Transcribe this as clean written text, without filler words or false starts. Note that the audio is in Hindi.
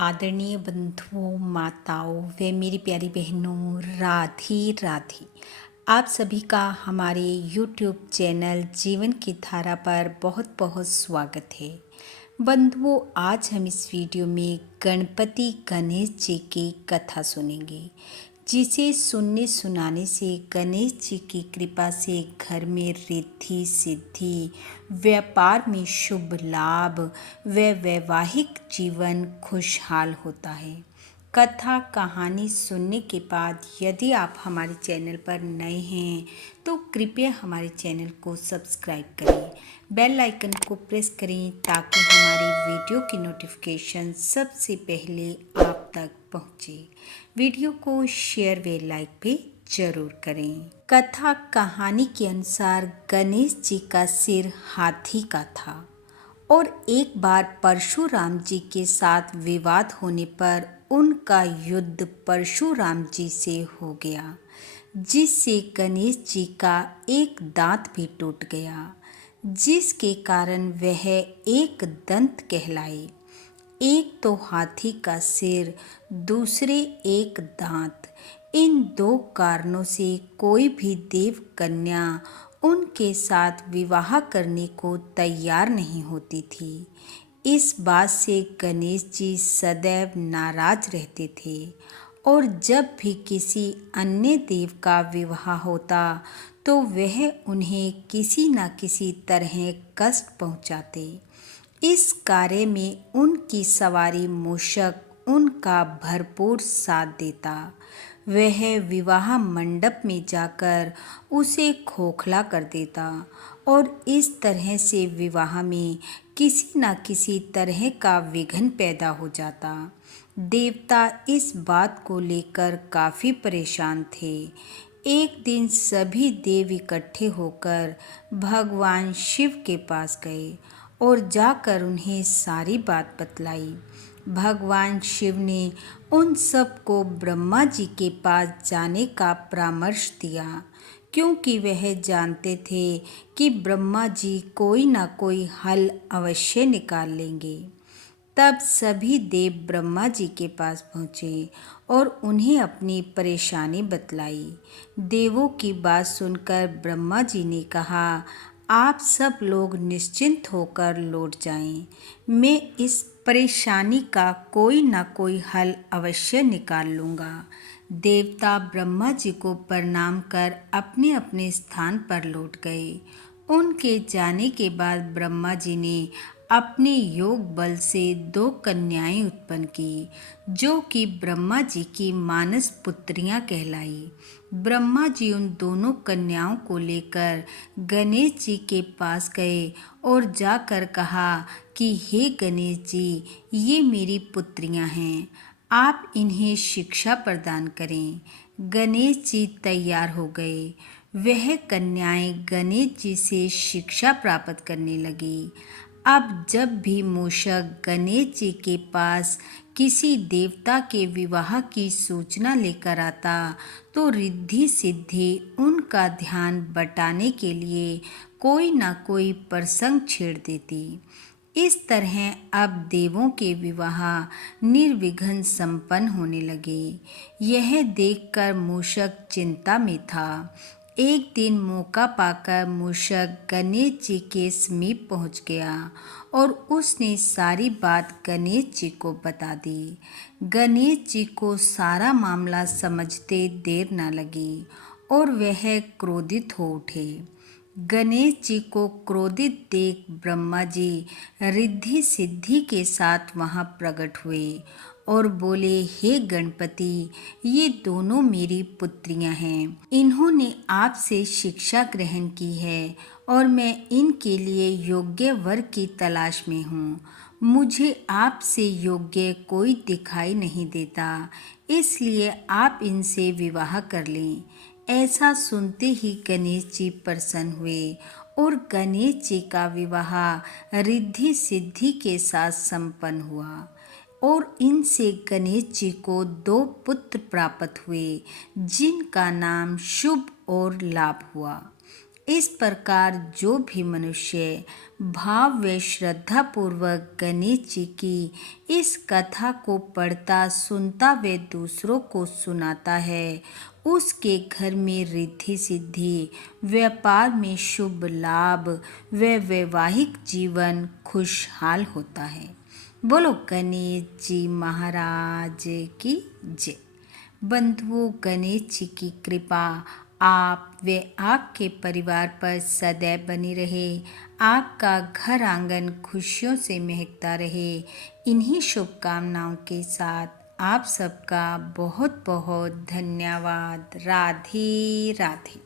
आदरणीय बंधुओं, माताओं व मेरी प्यारी बहनों, राधे राधे। आप सभी का हमारे YouTube चैनल जीवन की धारा पर बहुत बहुत स्वागत है। बंधुओं, आज हम इस वीडियो में गणपति गणेश जी की कथा सुनेंगे, जिसे सुनने सुनाने से गणेश जी की कृपा से घर में रिद्धि सिद्धि, व्यापार में शुभ लाभ व वैवाहिक जीवन खुशहाल होता है। कथा कहानी सुनने के बाद यदि आप हमारे चैनल पर नए हैं तो कृपया हमारे चैनल को सब्सक्राइब करें, बेल आइकन को प्रेस करें ताकि हमारी वीडियो की नोटिफिकेशन सबसे पहले आप तक पहुंचे। वीडियो को शेयर व लाइक भी जरूर करें। कथा कहानी के अनुसार गणेश जी का सिर हाथी का था और एक बार परशुराम जी के साथ विवाद होने पर उनका युद्ध परशुराम जी से हो गया, जिससे गणेश जी का एक दांत भी टूट गया, जिसके कारण वह एक दंत कहलाए। एक तो हाथी का सिर, दूसरे एक दांत। इन दो कारणों से कोई भी देव कन्या उनके साथ विवाह करने को तैयार नहीं होती थी। इस बात से गणेश जी सदैव नाराज रहते थे और जब भी किसी अन्य देव का विवाह होता तो वह उन्हें किसी न किसी तरह कष्ट पहुंचाते। इस कार्य में उनकी सवारी मूषक उनका भरपूर साथ देता। वह विवाह मंडप में जाकर उसे खोखला कर देता और इस तरह से विवाह में किसी न किसी तरह का विघ्न पैदा हो जाता। देवता इस बात को लेकर काफ़ी परेशान थे। एक दिन सभी देव इकट्ठे होकर भगवान शिव के पास गए और जाकर उन्हें सारी बात बतलाई। भगवान शिव ने उन सब को ब्रह्मा जी के पास जाने का परामर्श दिया, क्योंकि वह जानते थे कि ब्रह्मा जी कोई ना कोई हल अवश्य निकाल लेंगे। तब सभी देव ब्रह्मा जी के पास पहुँचे और उन्हें अपनी परेशानी बतलाई। देवों की बात सुनकर ब्रह्मा जी ने कहा, आप सब लोग निश्चिंत होकर लौट जाएं। मैं इस परेशानी का कोई ना कोई हल अवश्य निकाल लूँगा। देवता ब्रह्मा जी को प्रणाम कर अपने अपने स्थान पर लौट गए। उनके जाने के बाद ब्रह्मा जी ने अपने योग बल से दो कन्याएं उत्पन्न की, जो कि ब्रह्मा जी की मानस पुत्रियां कहलाई। ब्रह्मा जी उन दोनों कन्याओं को लेकर गणेश जी के पास गए और जाकर कहा कि हे गणेश जी, ये मेरी पुत्रियां हैं, आप इन्हें शिक्षा प्रदान करें। गणेश जी तैयार हो गए। वह कन्याएं गणेश जी से शिक्षा प्राप्त करने लगी। अब जब भी मूषक गणेश जी के पास किसी देवता के विवाह की सूचना लेकर आता तो रिद्धि सिद्धि उनका ध्यान बटाने के लिए कोई ना कोई प्रसंग छेड़ देती। इस तरह अब देवों के विवाह निर्विघ्न संपन्न होने लगे। यह देखकर मूषक चिंता में था। एक दिन मौका पाकर मूषक गणेश जी के समीप पहुंच गया और उसने सारी बात गणेश जी को बता दी। गणेश जी को सारा मामला समझते देर न लगी और वह क्रोधित हो उठे। गणेश जी को क्रोधित देख ब्रह्मा जी रिद्धि सिद्धि के साथ वहां प्रकट हुए और बोले, हे गणपति, ये दोनों मेरी पुत्रियां हैं। इन्होंने आपसे शिक्षा ग्रहण की है और मैं इनके लिए योग्य वर की तलाश में हूँ। मुझे आपसे योग्य कोई दिखाई नहीं देता, इसलिए आप इनसे विवाह कर लें। ऐसा सुनते ही गणेश जी प्रसन्न हुए और गणेश जी का विवाह रिद्धि सिद्धि के साथ संपन्न हुआ और इनसे गणेश जी को दो पुत्र प्राप्त हुए, जिनका नाम शुभ और लाभ हुआ। इस प्रकार जो भी मनुष्य भाव व श्रद्धा पूर्वक गणेश जी की इस कथा को पढ़ता, सुनता व दूसरों को सुनाता है, उसके घर में रिद्धि सिद्धि, व्यापार में शुभ लाभ व वैवाहिक जीवन खुशहाल होता है। बोलो गणेश जी महाराज की जय। बंधुओं, गणेश जी की कृपा आप व आपके परिवार पर सदैव बनी रहे। आपका घर आंगन खुशियों से महकता रहे। इन्हीं शुभकामनाओं के साथ आप सबका बहुत बहुत धन्यवाद। राधे राधे।